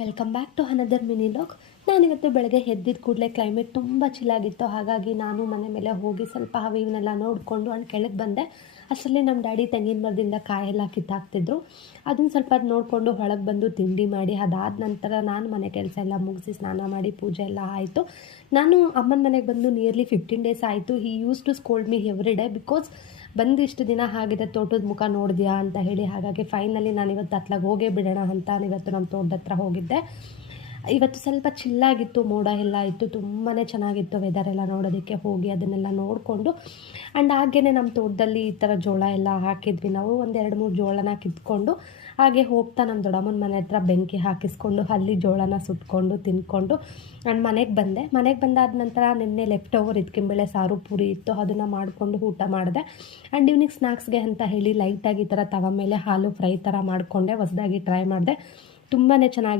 Welcome back to another mini log. ನಾನಿವತ್ತು ಬೆಳಗ್ಗೆ ಎದ್ದಿದ್ದ ಕೂಡಲೇ ಕ್ಲೈಮೇಟ್ ತುಂಬ ಚಿಲ್ಲಾಗಿತ್ತು. ಹಾಗಾಗಿ ನಾನು ಮನೆ ಮೇಲೆ ಹೋಗಿ ಸ್ವಲ್ಪ ಇವನ್ನೆಲ್ಲ ನೋಡಿಕೊಂಡು ಕೆಳಗೆ ಬಂದೆ. ಅಷ್ಟರಲ್ಲಿ ನಮ್ಮ ಡ್ಯಾಡಿ ತೆಂಗಿನ ಮರದಿಂದ ಕಾಯೆಲ್ಲ ಕಿತ್ತಾಕ್ತಿದ್ರು. ಅದನ್ನು ಸ್ವಲ್ಪ ಅದು ನೋಡಿಕೊಂಡು ಹೊಳಗೆ ಬಂದು ತಿಂಡಿ ಮಾಡಿ ಅದಾದ ನಂತರ ನಾನು ಮನೆ ಕೆಲಸ ಎಲ್ಲ ಮುಗಿಸಿ ಸ್ನಾನ ಮಾಡಿ ಪೂಜೆ ಎಲ್ಲ ಆಯಿತು. ನಾನು ಅಮ್ಮನ ಮನೆಗೆ ಬಂದು ನಿಯರ್ಲಿ 15 ಡೇಸ್ ಆಯಿತು. He use to scold me every day because ಬಂದು ಇಷ್ಟು ದಿನ ಆಗಿದೆ ತೋಟದ ಮುಖ ನೋಡಿದ್ಯಾ ಅಂತ ಹೇಳಿ. ಹಾಗಾಗಿ ಫೈನಲಿ ನಾನು ಇವತ್ತು ಅತ್ಲಾಗ ಹೋಗೇ ಬಿಡೋಣ ಅಂತ ಇವತ್ತು ನಮ್ಮ ತೋಟದ ಹತ್ರ ಹೋಗಿದ್ದೆ. ಇವತ್ತು ಸ್ವಲ್ಪ ಚಿಲ್ಲಾಗಿತ್ತು, ಮೋಡ ಎಲ್ಲ ಇತ್ತು, ತುಂಬಾ ಚೆನ್ನಾಗಿತ್ತು ವೆದರ್ ಎಲ್ಲ ನೋಡೋದಕ್ಕೆ. ಹೋಗಿ ಅದನ್ನೆಲ್ಲ ನೋಡಿಕೊಂಡು ಆ್ಯಂಡ್ ಹಾಗೇ ನಮ್ಮ ತೋಟದಲ್ಲಿ ಈ ಥರ ಜೋಳ ಎಲ್ಲ ಹಾಕಿದ್ವಿ ನಾವು. ಒಂದು 2-3 ಜೋಳನ ಕಿತ್ಕೊಂಡು ಹಾಗೆ ಹೋಗ್ತಾ ನಮ್ಮ ದೊಡ್ಡಮ್ಮನ ಮನೆ ಹತ್ರ ಬೆಂಕಿ ಹಾಕಿಸ್ಕೊಂಡು ಅಲ್ಲಿ ಜೋಳನ ಸುಟ್ಕೊಂಡು ತಿಂದ್ಕೊಂಡು ಆ್ಯಂಡ್ ಮನೆಗೆ ಬಂದಾದ ನಂತರ ನಿನ್ನೆ ಲೆಫ್ಟ್ ಓವರ್ ಇದ್ಕಿಂಬೇಳೆ ಸಾರು ಪೂರಿ ಇತ್ತು, ಅದನ್ನು ಮಾಡಿಕೊಂಡು ಊಟ ಮಾಡಿದೆ. ಆ್ಯಂಡ್ ಈವ್ನಿಂಗ್ ಸ್ನ್ಯಾಕ್ಸ್ಗೆ ಅಂತ ಹೇಳಿ ಲೈಟಾಗಿ ಈ ಥರ ತವ ಮೇಲೆ ಹಾಲು ಫ್ರೈ ಥರ ಮಾಡಿಕೊಂಡೆ, ಹೊಸದಾಗಿ ಟ್ರೈ ಮಾಡಿದೆ. ತುಂಬಾ ಚೆನ್ನಾಗಿ